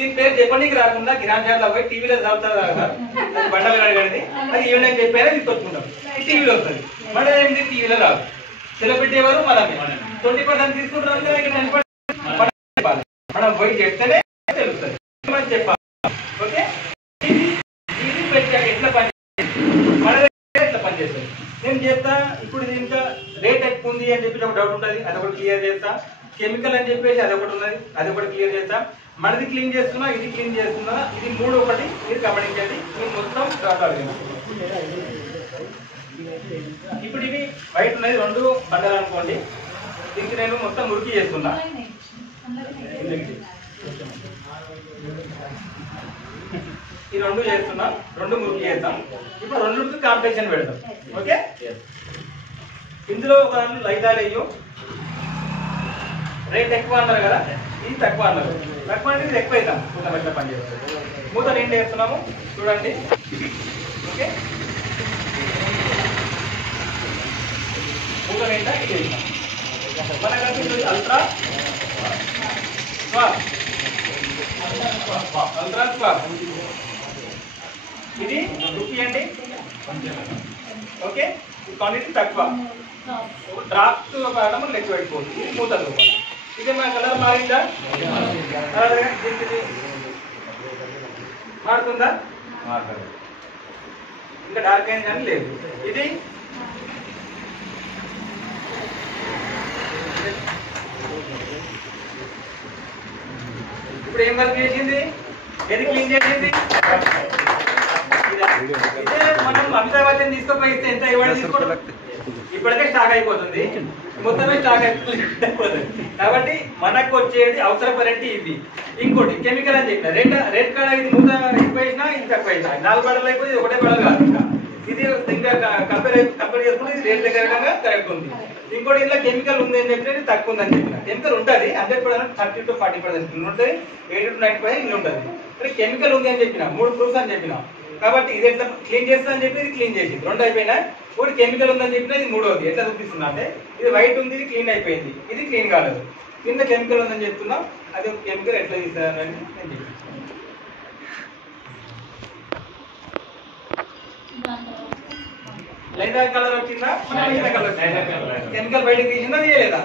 దీని పేరు చెప్పడానికి రాకుండా కిరాణా షాప్లో పోయి టీవీలో చదువుతారు కదా బండలు కడగడిది అది ఈవినింగ్ చెప్పైనా తీసుకొచ్చుకుంటాం ఈ టీవీలో వస్తుంది మన ఏంటి టీవీలో రాదు సెలబ్రిటీవారు మనమే 20% తీసుకుంటాం కదా ఇక 10% చెప్పాలి మనం పోయి చెప్తేనే తెలుస్తుంది మనం చెప్పాలి ఓకే ఇది పెట్టాక ఎట్లా పని మన దగ్గర ఎట్లా పనిచేస్తుంది నేను చెప్తా ఇప్పుడు ఇంకా రేట్ ఎక్కువ ఉంది అని చెప్పి ఒక డౌట్ ఉంటుంది అది ఒకటి క్లియర్ చేస్తా కెమికల్ అని చెప్పేసి అది ఒకటి ఉన్నది అది ఒకటి క్లియర్ చేస్తా మనది క్లీన్ చేస్తున్నా ఇది క్లీన్ చేస్తున్నా ఇది మూడు ఒకటి మీరు గమనించండి మీరు మొత్తం ఇప్పుడు ఇవి వైట్ ఉన్నది 2 బండలు అనుకోండి దీనికి నేను మొత్తం మురికి చేస్తున్నా ఈ 2 చేస్తున్నా 2 మురికి చేద్దాం ఇప్పుడు 2 కాంపిటీషన్ పెడతాం ఓకే ఇందులో ఒక లైదాలు అయ్యో రేట్ ఎక్కువ అన్నారు కదా ఇది తక్కువ అన్నారు తక్కువ అంటే ఇది ఎక్కువ అవుతాం మూత మెట్ల పని చేస్తాం మూత నిండా వేస్తున్నాము చూడండి ఓకే మూత నిండా ఇది వేస్తాం మనకు అల్ట్రా అల్ట్రా స్వాప్ ఇది చూపియండి ఓకే క్వాంటిటీ తక్కువ డ్రాప్స్ కావడం లెక్క పెట్టుకోవచ్చు ఇది మూత రూపాయలు ఇది మన కలర్ మారిందా మారుతుందా ఇంకా డార్క్ అయింది కానీ లేదు ఇది ఇప్పుడు ఏం వర్క్ చేసింది ఏది క్లీన్ చేసింది ఇదే మనం అమితాబ్ బచ్చన్ తీసుకుపోయిస్తే ఎంత ఇవ్వడం తీసుకోవడం ఇప్పటికే స్టాక్ అయిపోతుంది మొత్తమే స్టాక్ అయిపోతుంది కాబట్టి మనకు వచ్చేది అవసరపరంటే ఇవి ఇంకోటి కెమికల్ అని చెప్పిన రేట్ కాడ ఇది మూత ఎక్కువ వేసినా ఇది తక్కువ వేసినా 4 బడలు అయిపోయి ఇది ఒకటే బడలు కాదు ఇంకా ఇది ఇంకా కంపేర్ చేసుకుంటే ఇది రేట్ దగ్గర కరెక్ట్ ఉంది ఇంకోటి ఇలా కెమికల్ ఉంది అని చెప్పిన తక్కువ ఉందని చెప్పిన కెమికల్ ఉంటుంది 100% 30 to 40% ఉంటుంది 80 to 90% ఇల్లు ఉంటుంది కానీ కెమికల్ ఉంది అని చెప్పిన 3 ప్రూఫ్స్ అని చెప్పిన కాబట్టి ఇది ఎట్లా క్లీన్ చేస్తా అని చెప్పి ఇది క్లీన్ చేసింది 2 అయిపోయినా ఒకటి కెమికల్ ఉందని చెప్పినా ఇది 3వది ఎట్లా చూపిస్తున్నా అంటే ఇది వైట్ ఉంది ఇది క్లీన్ అయిపోయింది ఇది క్లీన్ కాలేదు కింద కెమికల్ ఉందని చెప్తున్నా అది కెమికల్ ఎట్లా తీస్తానని నేను చెప్పాను లైట్ కలర్ వచ్చిందా కెమికల్ బయటకు తీసిందా తీయలేదా